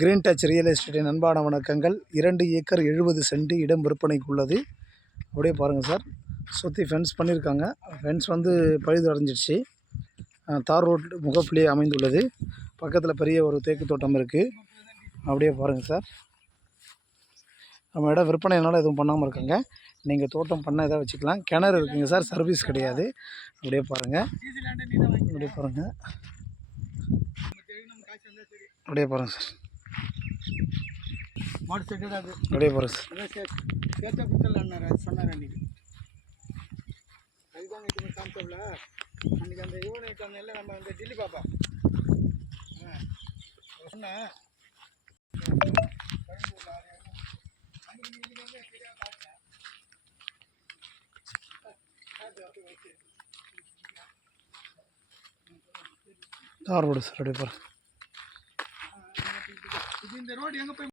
Green touch real எஸ்டேட்டின் அன்பான வணக்கங்கள். இரண்டு ஏக்கர் எழுபது சென்ட் இடம் விற்பனைக்கு உள்ளது அப்படியே பாருங்கள் சார். சுற்றி ஃபென்ஸ் பண்ணியிருக்காங்க ஃபென்ஸ் வந்து பழுது அடைஞ்சிடுச்சு தார் ரோட் முகப்பிலே அமைந்துள்ளது. பக்கத்தில் பெரிய ஒரு தேக்கு தோட்டம் இருக்குது அப்படியே பாருங்கள் சார். நம்ம இடம் விற்பனைனால எதுவும் பண்ணாமல் இருக்காங்க. நீங்கள் தோட்டம் பண்ண எதாவது வச்சுக்கலாம். கிணறு இருக்குங்க சார். சர்வீஸ் கிடையாது. அப்படியே பாருங்கள் அப்படியே பாருங்கள் அப்படியே பாருங்கள் சார். மாடு செட்டு அது அப்படியே பாருங்கள் சார் சேர்த்தா கொடுத்துடலான்னாரு அது சொன்னார் அன்றைக்கி அதுதான் இது காமிச்சோம்ல அன்றைக்கி அந்த யூனிட் வந்ததில்ல நம்ம அந்த டில்லி பாப்பா ஆ சொன்னேன் தார் ரோடு சார் அப்படியே பாருங்கள் இது இந்த ரோடு எங்கே போய்